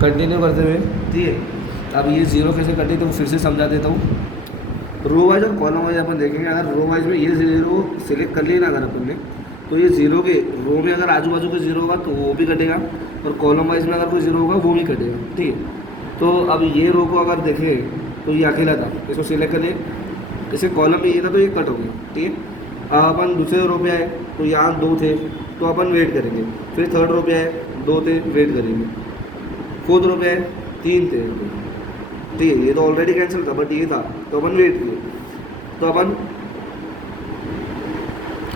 Continue करते हुए, ठीक है। अब ये जीरो कैसे कटी तो फिर से समझा देता हूँ। रो वाइज और कॉलम वाइज अपन देखेंगे। अगर रो वाइज में ये जीरो सिलेक्ट कर लिया ना अगर अपन ने, तो ये जीरो के रो में अगर आजू बाजू का जीरो होगा तो वो भी कटेगा, और कॉलम वाइज में अगर कोई जीरो होगा वो भी कटेगा, ठीक है। तो अब ये रो को अगर देखें तो ये अकेला था, इसको सिलेक्ट कर लिए, जैसे कॉलम में ये था तो ये कट हो गया, ठीक है। अब अपन दूसरे रो पे आए तो यहाँ 2 थे तो अपन वेट करेंगे, फिर थर्ड रो पे आए 2 थे, वेट करेंगे, फोर्थ रो पे आए 3 थे, ठीक है। ये तो ऑलरेडी कैंसिल था बट ये था तो अपन वेट किए, तो अपन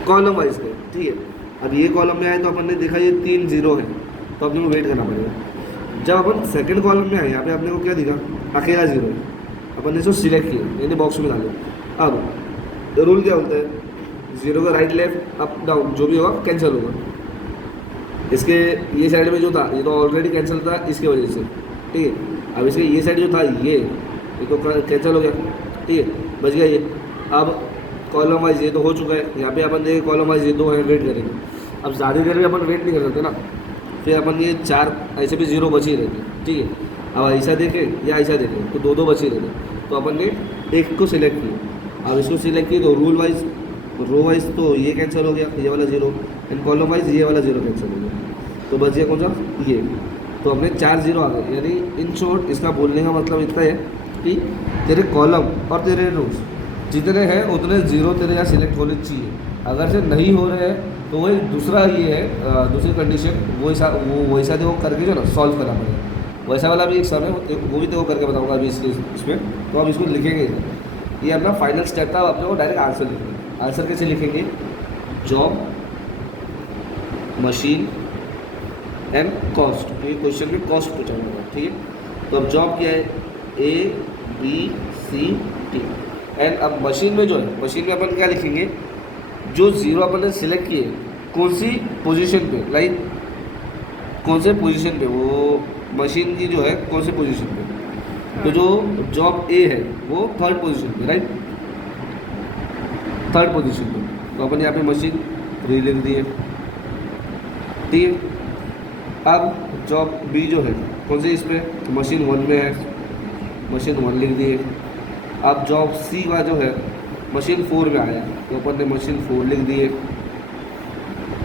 कॉलम वाइज गए, ठीक है। अब ये कॉलम में आए तो अपन ने देखा ये 3 जीरो है, तो अपने को वेट करना पड़ेगा। जब अपन सेकंड कॉलम में आए, यहाँ पे अपने को क्या दिखा, अकेला जीरो है, अपन ने इसको सिलेक्ट किया, यानी बॉक्स में डाले। अब रूल क्या होता है, जीरो का राइट लेफ्ट अप डाउन जो भी होगा कैंसिल होगा। इसके ये साइड में जो था ये तो ऑलरेडी कैंसिल था इसकी वजह से, ठीक है। अब इसके ये साइड जो था ये तो कैंसिल हो गया, ठीक है, बच गया ये। अब कॉलम वाइज ये तो हो चुका है, यहाँ पे अपन देखें कॉलम वाइज ये 2 है, वेट करेंगे। अब ज़्यादा देर में अपन वेट नहीं कर सकते ना, फिर अपन ये 4 ऐसे भी जीरो बचे ही रहते, ठीक है। अब ऐसा देखें या ऐसा देखें तो 2 बचे ही रहते, तो अपन ने एक को सिलेक्ट किया। अब इसको सिलेक्ट किया तो रूल वाइज रो वाइज तो ये कैंसिल हो गया, ये वाला जीरो, एंड कॉलम वाइज ये वाला जीरो कैंसिल हो गया, तो बच गया कौन सा, ये। तो अपने 4 जीरो आ गए। यानी इन शॉर्ट इसका बोलने का मतलब इतना है कि तेरे कॉलम और तेरे रोज जितने हैं उतने जीरो तेरे यहाँ सिलेक्ट होने चाहिए। अगर से नहीं हो रहे हैं तो वही दूसरा ये है, दूसरी कंडीशन वो वैसा देखो करके जो ना सॉल्व करना पड़ेगा। वैसा वाला भी एक सम है, वो भी देखो करके बताऊँगा अभी इसमें। तो आप इसको लिखेंगे, ये अपना फाइनल स्टेप था। अब अपने को डायरेक्ट आंसर लिखेंगे। आंसर कैसे लिखेंगे, जॉब, मशीन एंड कॉस्ट। तो ये क्वेश्चन में कॉस्ट पूछा होगा, ठीक है। तो अब जॉब क्या है, ABCD, एंड अब मशीन में जो है, मशीन में अपन क्या लिखेंगे, जो जीरो अपन ने सिलेक्ट किए कौन सी पोजीशन पे, लाइक कौन से पोजीशन पे, वो मशीन की जो है कौन से पोजीशन पे। तो जो जॉब A है वो थर्ड पोजीशन पे, राइट, थर्ड पोजीशन पे। तो अपन यहाँ पे मशीन 3 लिख दिए, ठीक है। अब जॉब B जो है कौन से इस पे, तो मशीन 1 में है, मशीन 1 लिख दिए। अब जॉब C का जो है मशीन 4 में आया तो अपन ने मशीन 4 लिख दिए।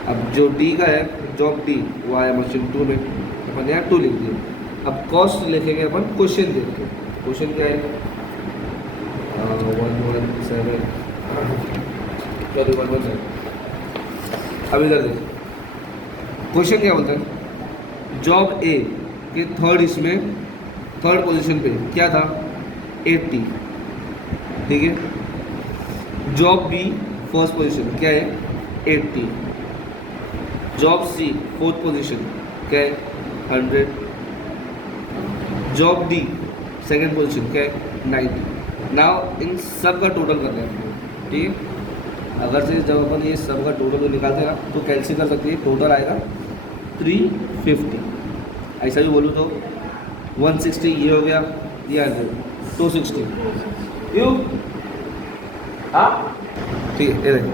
अब जो D का है जॉब D वो आया मशीन 2 में, अपन यहाँ 2 लिख दिए। अब कॉस्ट लिखेंगे अपन क्वेश्चन देख के। क्वेश्चन क्या है, 117 अब इधर देखो क्वेश्चन क्या बोलता है, जॉब A के थर्ड इसमें थर्ड पोजीशन पे क्या था, 80, ठीक है। जॉब B फर्स्ट पोजीशन क्या है, 80। जॉब C फोर्थ पोजीशन क्या है, 100। जॉब D सेकंड पोजीशन क्या है, 90। नाउ इन सब का टोटल करना है, ठीक है। अगर से जब अपन ये सब का टोटल को निकालते हैं ना तो कैंसिल कर सकते हैं, टोटल आएगा 350। ऐसा भी बोलूँ तो 160 ये हो गया, ये 100 260 क्यों, हाँ ठीक है। ये देखिए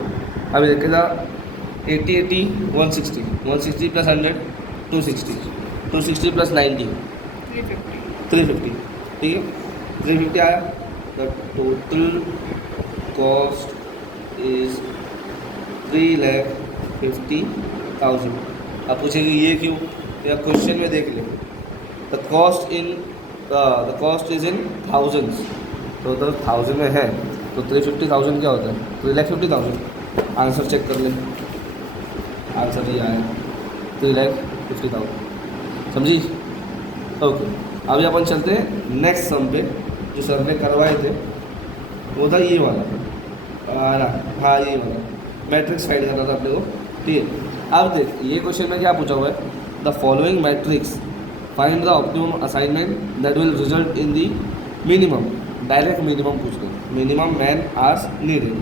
अभी देखिएगा 80 80 160 160 प्लस 100 260 260 प्लस 90 350, ठीक है। 350 आया। The total cost is 3,50,000। अब पूछेंगे ये क्यों, या क्वेश्चन में देख लें, the cost is in thousands, तो अगर 1000 में है तो 350,000 क्या होता है, 3,50,000। आंसर चेक कर लें, आंसर ये आया 3,50,000, समझी। ओके, अभी अपन चलते हैं नेक्स्ट सम पे, जो सर ने करवाए थे वो था ये वाला, हाँ ये वाला मैट्रिक्स फाइंड करना था अपने को, ठीक है। अब देख ये क्वेश्चन में क्या पूछा हुआ है, the following matrix find the optimum assignment that will result in the minimum, direct minimum पूछ रहे, मिनिमम मैन आवर्स नीडेड,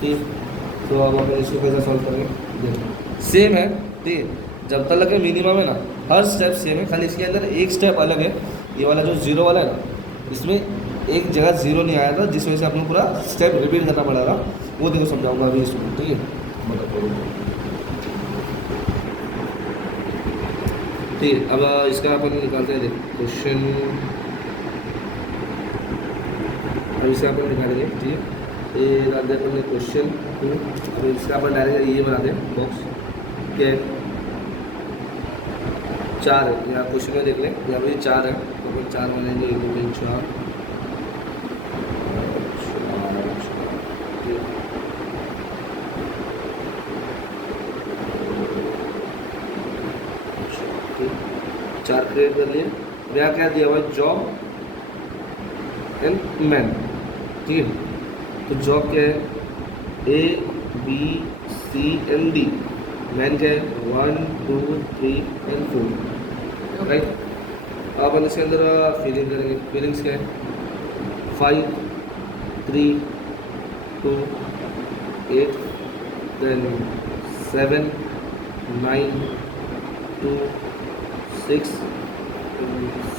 ठीक है। तो अब अपन इसको कैसे सॉल्व करेंगे, देखो सेम है, ठीक है। जब तक लगे मिनिमम है ना, हर स्टेप सेम है, खाली इसके अंदर एक स्टेप अलग है। ये वाला जो जीरो वाला है ना, इसमें एक जगह जीरो नहीं आया था, जिस वजह से आपने पूरा स्टेप रिपीट करना पड़ेगा, वो देखो समझाऊंगा अभी इसमें, ठीक है। ठीक है, अब इसका अपन निकालते हैं, देख क्वेश्चन, अब इसका अपन निकालेंगे, ठीक है, ये डाल दे अपन ने क्वेश्चन 2। अब इसका अपन डायरेक्ट ये बना दें बॉक्स, क्या है 4 है, यहाँ क्वेश्चन में देख लें, यहाँ पे 4 है, तो अपन 4 बनाएंगे, 1 2 3 4, चार क्रिएट कर लिए। यहाँ क्या दिया हुआ है, जॉब एंड मैन, ठीक है, तो जॉब क्या है, A B C and D, man क्या है 1 2 3 and 4, राइट। अब अपन इसके अंदर फिलिंग करेंगे, फिलिंग्स क्या है 5 3 2 8 then 7 9 2 6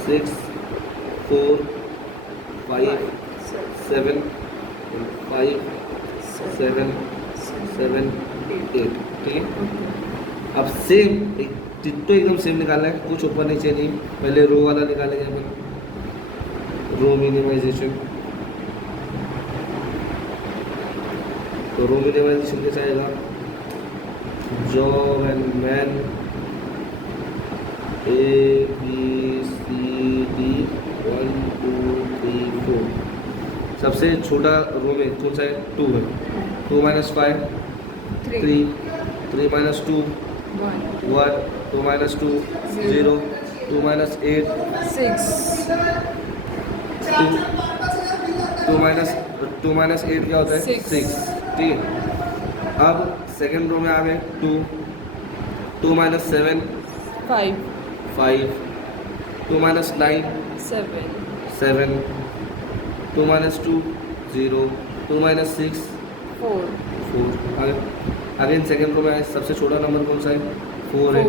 6 4 5 7 5 7 7 8, ठीक है। अब सेम एक टिट्टो एकदम सेम निकालना है, कुछ ऊपर नीचे नहीं, पहले रो वाला निकालेंगे अपन, रो मिनिमाइजेशन। तो रो मिनिमाइजेशन कैसे आएगा, job and man A B C D 1 2 3 4, सबसे छोटा रो में कौन सा है, 2 है, 2 minus 5 3 3 minus 2 1 2 minus 2 0 2 minus 8 6 2 minus 8 क्या होता है 6, ठीक है। अब सेकेंड रो में आ गए 2 2 minus 7 5 5 2 minus 9 7 7 2 minus 2 0 2 minus 6 4 4। Again second row में सबसे छोटा नंबर कौन सा है, 4 है,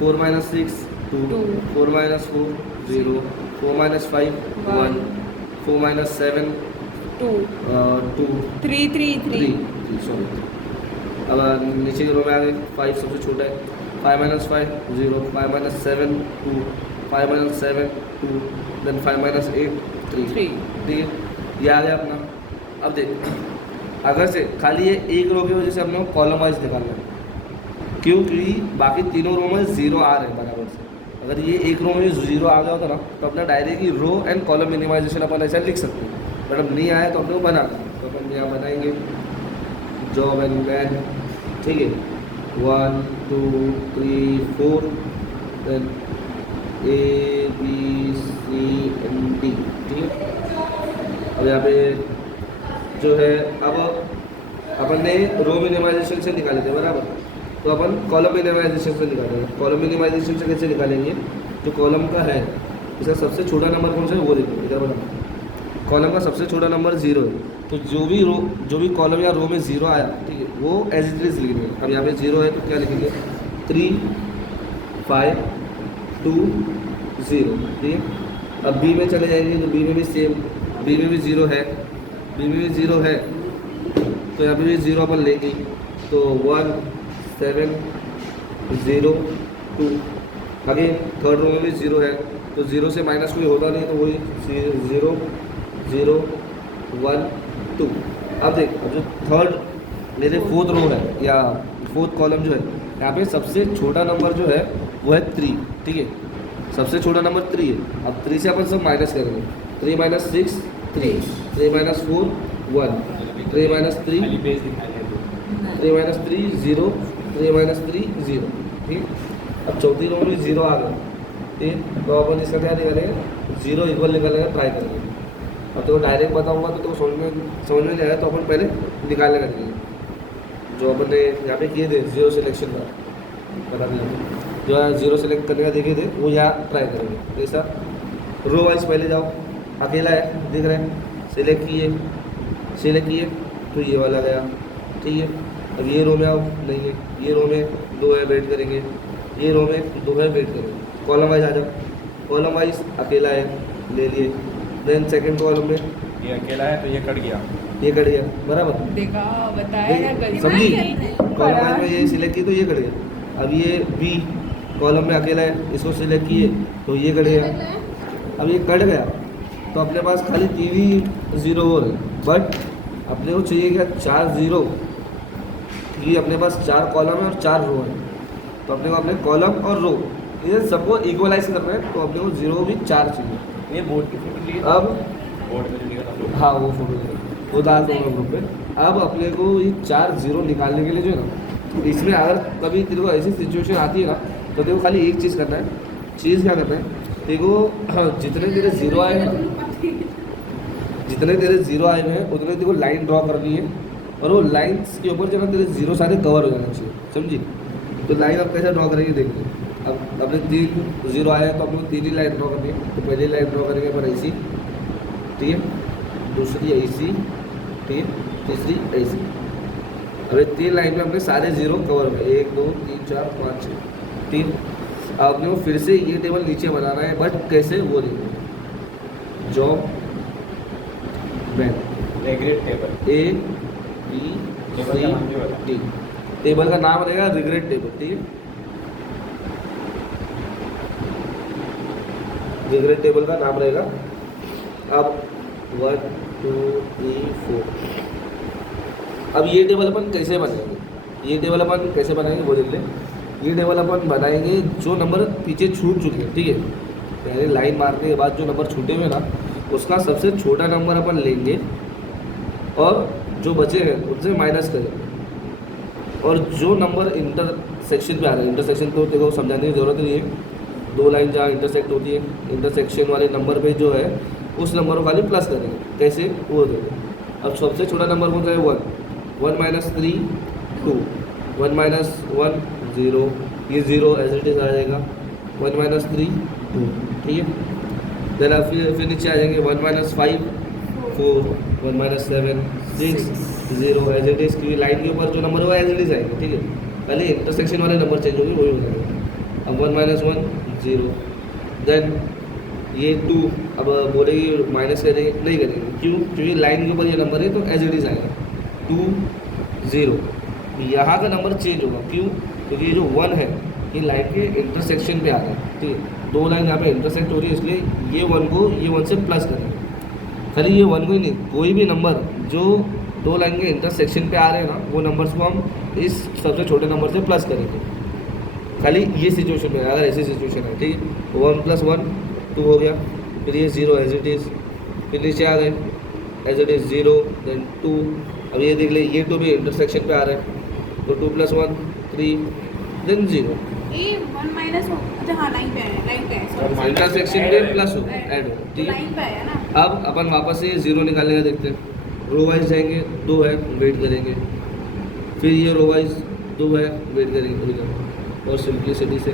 4 minus 6 2 4 minus 4 0 4 minus 5 1 4 minus 7 2 2 3 3 3 sorry. अब नीचे के रो में आ गए 5 सबसे छोटा है, 5 minus 5 0 5 minus 7 2 5 minus 7 2 then 5 minus 8 3, ठीक है, ये आ गया अपना। अब देख, अगर से खाली ये एक रो की वजह से हम लोग कॉलम वाइज निकालना है, क्योंकि बाकी तीनों रो में 0 आ रहे हैं बराबर से। अगर ये एक रो में 0 आ गया होता ना, तो अपना डायरेक्ट ही रो एंड कॉलम मिनिमाइजेशन अपन ऐसा लिख सकते हैं, बट अब नहीं आया तो अपने को बनाना, तो अपन यहाँ बनाएंगे जॉब एंड मैन, ठीक है, 1 2 3 4 then A B C and D, ठीक है। अब यहाँ पे जो है, अब अपन ने रो मिनिमाइजेशन से निकाले थे बराबर, तो अपन कॉलम मिनिमाइजेशन से निकालेंगे। कॉलम मिनिमाइजेशन से कैसे निकालेंगे, जो कॉलम का है इसका सबसे छोटा नंबर कौन सा है वो देखो इधर बना, कॉलम का सबसे छोटा नंबर 0 है, तो जो भी कॉलम या रो में 0 आया, ठीक है, वो एज इट इज लिखेंगे। अब यहाँ पे 0 है तो क्या लिखेंगे 3 5 2 0, ठीक है। अब बी में चले जाएंगे तो बी में भी सेम, बी में भी 0 है, बी में भी 0 है, तो यहाँ पे भी 0 अपन लेंगे, तो 1 7 0 2। अगेन थर्ड रो में भी 0 है, तो 0 से माइनस कोई होता नहीं, तो वही 0 0 1 2। अब देख, अब जो थर्ड मेरे फोर्थ रो है या फोर्थ कॉलम जो है, यहाँ पे सबसे छोटा नंबर जो है वो है 3, ठीक है, सबसे छोटा नंबर 3 है। अब 3 से अपन सब माइनस करेंगे, 3 minus 6 3 3 minus 4 1 3 minus 3 3 minus 3 0 3 minus 3 0, ठीक। अब चौथी रो में 0 आ गया, ठीक, तो अपन इसका क्या निकालेंगे 0 इक्वल निकालेंगे, ट्राई करेंगे। अब तो डायरेक्ट बताऊंगा तो समझ में नहीं आया, तो अपन पहले निकालने करेंगे। जो अपन ने यहाँ पे किए थे 0 सिलेक्शन का, पता नहीं जो है 0 सेलेक्ट करने का देखे थे, वो यहाँ ट्राई करेंगे। ऐसा रो वाइज पहले जाओ, अकेला है दिख रहा है, सिलेक्ट किए तो ये वाला गया, ठीक है। अब ये रो में आओ, नहीं है, ये रो में 2 है, वेट करेंगे, ये रो में 2 है, वेट करेंगे। कॉलम वाइज आ जाओ, कॉलम वाइज अकेला है, ले लिए, देन सेकंड कॉलम में ये अकेला है तो ये कट गया बराबर, देखा बताया ना, समझी, कॉलम वाइज में ये सिलेक्ट की तो ये कट गया। अब ये बी कॉलम में अकेला है, इसको सिलेक्ट किए तो ये कट गया। अब ये कट गया तो अपने पास खाली 3 ही ज़ीरो हो रहे, बट अपने को चाहिए क्या 4 ज़ीरो, ये अपने पास 4 कॉलम है और 4 रो है, तो अपने को अपने कॉलम और रो ये सबको इक्वलाइज कर रहे हैं, तो अपने को ज़ीरो भी 4 चाहिए। ये बोर्ड की फोटो लिए अब बोर्ड में जो लिखा था हाँ वो फोटो वो डाल दूँगा ग्रुप पे। अब अपने को ये 4 ज़ीरो निकालने के लिए जो है ना, इसमें अगर कभी तेरे को ऐसी सिचुएशन आती है ना, तो तेरे को खाली एक चीज़ करना है। चीज़ क्या करना है, तेरे को जितने तेरे ज़ीरो आए हैं, जितने तेरे ज़ीरो आए हुए हैं उतने तेरे को लाइन ड्रॉ करनी है, और वो लाइन्स के ऊपर जो है तेरे ज़ीरो सारे कवर हो जाना चाहिए, समझी। तो लाइन आप कैसे ड्रॉ करेंगे देखिए। अब अपने 3 ज़ीरो आए हैं तो अपने 3 ही लाइन ड्रॉ करनी है। तो पहली लाइन ड्रॉ करेंगे पर ऐसी, ठीक है, दूसरी ऐसी, ठीक है, तीसरी ऐसी। अब 3 लाइन में अपने सारे ज़ीरो कवर हो गए, 1 2 3 4 5 6 3। आपने वो फिर से ये टेबल नीचे बनाना है, बट कैसे वो देखिए। Job man regret table A B table का नाम भी बता। C D, टेबल का नाम रहेगा रिग्रेट टेबल, ठीक है। रिग्रेट टेबल का नाम रहेगा। अब 1 2 3 4। अब ये टेबल अपन कैसे बनाएंगे, ये टेबल अपन कैसे बनाएंगे वो देख ले। ये टेबल अपन बनाएंगे जो नंबर पीछे छूट चुके हैं, ठीक है। पहले लाइन मारने के बाद जो नंबर छूटे हुए ना, उसका सबसे छोटा नंबर अपन लेंगे और जो बचे हैं उनसे माइनस करेंगे, और जो नंबर इंटरसेक्शन पे आ रहे हैं, इंटरसेक्शन तो देखो समझाने की ज़रूरत नहीं है। 2 लाइन जहाँ इंटरसेक्ट होती है, इंटरसेक्शन वाले नंबर पे जो है उस नंबर को खाली प्लस करेंगे, कैसे वो देखो। अब सबसे छोटा नंबर कौन सा है 1, 1 माइनस 3 2, 1 माइनस 1 0, ये 0 एज इट इज़ आ जाएगा। 1 माइनस 3 2, ठीक है। देन आप फिर नीचे आ जाएंगे 1 minus 5 4, 1 minus 7 6 0 as it is, क्योंकि लाइन के ऊपर जो नंबर होगा एज इट इज़ आएंगे, ठीक है। पहले इंटरसेक्शन वाले नंबर चेंज होंगे वही हो जाएगा। अब 1 माइनस 1 0, देन ये 2, अब बोलेगी माइनस करेंगे, नहीं करेंगे, क्यों, क्योंकि लाइन के ऊपर ये नंबर है तो एज इट इज़ आएगा 2 0। यहाँ का नंबर चेंज होगा, क्यों, क्योंकि ये जो 1 है ये लाइन के इंटरसेक्शन पे आ रहा है, ठीक है। 2 लाइन यहाँ पे इंटरसेक्ट हो रही है, इसलिए ये 1 को ये 1 से प्लस करेंगे। खाली ये 1 को ही नहीं, कोई भी नंबर जो 2 लाइन के इंटरसेक्शन पे आ रहे हैं ना, वो नंबर्स को हम इस सबसे छोटे नंबर से प्लस करेंगे। खाली ये सिचुएशन में, अगर ऐसी सिचुएशन है, ठीक है। 1 प्लस 1 2 हो गया, फिर ये 0 एज इट इज़, फिर नीचे आ गए एज इट इज़ 0 देन 2। अब ये देख ले, ये 2 भी इंटरसेक्शन पे आ रहे हैं, तो 2 प्लस 1 3 देन 0। ये 1 माइनस हो, अच्छा हाँ लाइन पे है, लाइन पे है, इंटरसेक्शन में प्लस हो ऐड हो, ठीक है। लाइन पे है ना। अब अपन वापस से 0 निकालने का देखते हैं। रो वाइज जाएंगे, 2 है वेट करेंगे, फिर ये रो वाइज 2 है वेट करेंगे, हो जाएगा। और सिंप्लिसिटी से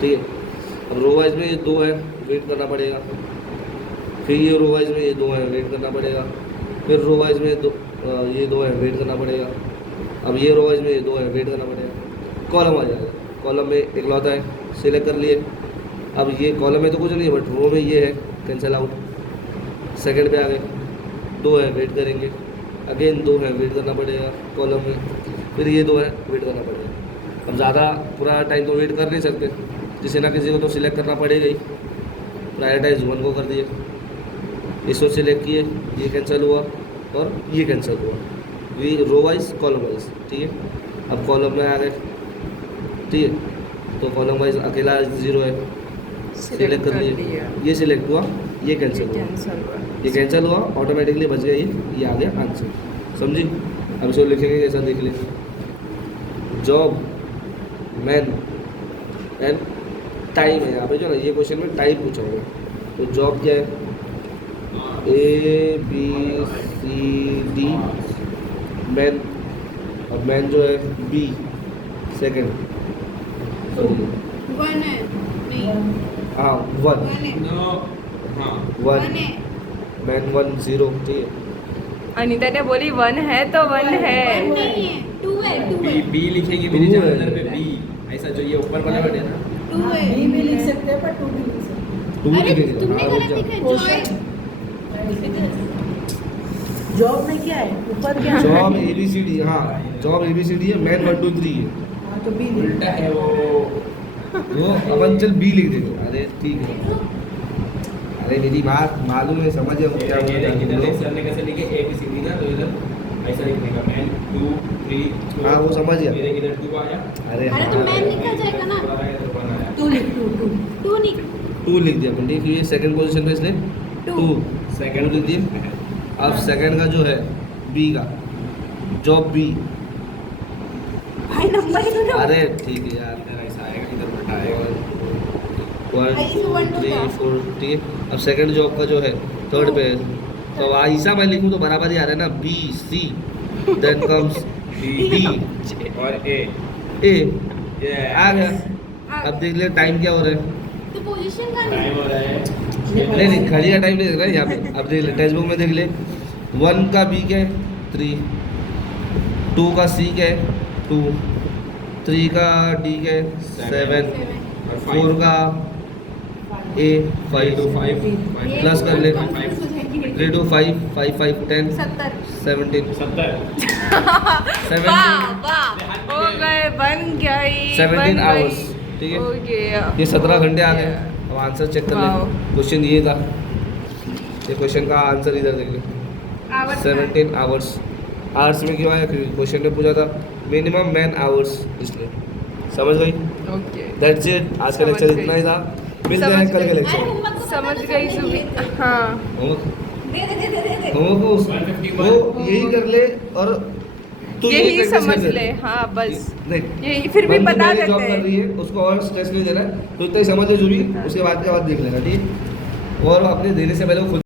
ठीक है। अब रो वाइज में ये 2 है वेट करना पड़ेगा, फिर ये रो वाइज में ये 2 है वेट करना पड़ेगा, फिर रो वाइज में ये 2 है वेट करना पड़ेगा। अब ये रो वाइज में ये 2 है वेट करना पड़ेगा। कॉलम आ जाएगा, कॉलम में एक लौता है, सिलेक्ट कर लिए। अब ये कॉलम में तो कुछ नहीं है, बट रो में ये है, कैंसिल आउट। सेकंड पे आ गए, 2 है वेट करेंगे, अगेन 2 है वेट करना पड़ेगा कॉलम में, फिर ये 2 है वेट करना पड़ेगा। अब ज़्यादा पूरा टाइम तो वेट कर नहीं सकते, किसी ना किसी को तो सिलेक्ट करना पड़ेगा ही। प्रायोरिटाइज 1 को कर दिए, इसको सिलेक्ट किए, ये कैंसिल हुआ और ये कैंसिल हुआ, ये रो वाइज कॉलम वाइज, ठीक है। अब कॉलम में आ गए, ठीक है, तो कॉलम वाइज अकेला 0 है, सिलेक्ट कर लिए, ये सिलेक्ट हुआ, ये कैंसिल हुआ, ये कैंसिल हुआ, ऑटोमेटिकली बच गया ये आ गया आंसर, समझी। अब इसको लिखेंगे कैसा, देख ले। जॉब मैन एंड टाइम है यहाँ पे, जो ना ये क्वेश्चन में टाइम पूछा होगा। तो जॉब क्या है, ABCD, मैन, और मैन जो है B सेकेंड, 1 है नहीं, हाँ 1 1 है, 1 1 है, मैन 1 0, ठीक है। अनीता ने बोली 1 है तो 1 है। 1 नहीं है, 2 है, 2 है, बी लिखेंगे Two मेरे है। जर्नल पे बी, ऐसा जो ये ऊपर वाला बटे ना 2 है। बी भी लिख सकते हैं पर 2 भी लिख सकते हैं। 2 अरे लिखेंगे, तुमने हाँ, गलत रुक जा। लिखा है, जॉय। जॉब में क्या है ऊपर क्या है जॉब ABCD, हाँ जॉब ABCD है, मैन 1 2 3 है, हाँ, तो बी उल्टा है वो वो अपन चल B लिख देंगे। अरे ठीक है, अरे मेरी बात मालूम है, समझ गया क्या बोल रहे इधर हो। सर ने कैसे लिखे ABCD ना, तो इधर ऐसा लिखने का मैन 2 3 हाँ, वो समझ गया। मेरे इधर 2 आया। अरे अरे तो हाँ, मैन लिखा जाएगा ना, इधर वन आया। टू लिख टू टू टू नहीं 2 लिख दिया अपन, ठीक है, ये सेकंड पोजीशन पे इसलिए 2 सेकंड लिख दिए। अब सेकंड का जो है B का, जॉब B, भाई नंबर ही तो अरे ठीक है यार, इधर ऐसा आएगा, इधर उल्टा आएगा। 1 ऐसे 1 2 3 4, ठीक है। अब सेकंड जॉब का जो है थर्ड पे है, तो ऐसा मैं लिखूँ तो बराबर ही आ रहा है ना, BC, then comes D D, और A A, ये आ गया। अब देख ले टाइम क्या हो रहा है, तो पोजीशन का टाइम हो रहा है। नहीं खड़ी का टाइम नहीं देख रहा है यहाँ पे। अब देख ले टेक्स्ट बुक में, देख ले 1 का B क्या है 3, 2 का C क्या है 2, 3 का D क्या है 7, 4 का A 5 2 5 प्लस कर ले, 3 2 5 5 5 10 70 17 70 वाह वाह हो गए, बन गई 17 आवर्स, ठीक है। हो गया, ये 17 घंटे आ गए। अब आंसर चेक कर ले, वाओ। क्वेश्चन ये था, ये क्वेश्चन का आंसर इधर देख ले, आवर्स 17 आवर्स। आवर्स में क्यों आया, क्योंकि क्वेश्चन ने पूछा था मिनिमम मैन आवर्स, इसलिए। समझ गई? ओके दैट्स इट, आज का समझ लेक्चर गई। इतना ही था। मिलते समझ हैं कल के गई। लेक्चर में। समझ गई सुबह, हाँ होमवर्क दे दे दे दे दे होमवर्क को 151 वो यही कर ले, और तू यही practice समझ कर ले, हाँ बस देख, यही, फिर भी बंदी बता मेरी जॉब देते कर हैं। रही है, उसको और स्ट्रेस नहीं देना है, तो इतना ही समझ ले जो भी, उसके बाद देख लेना, ठीक है। और अपने देने से पहले वो खुद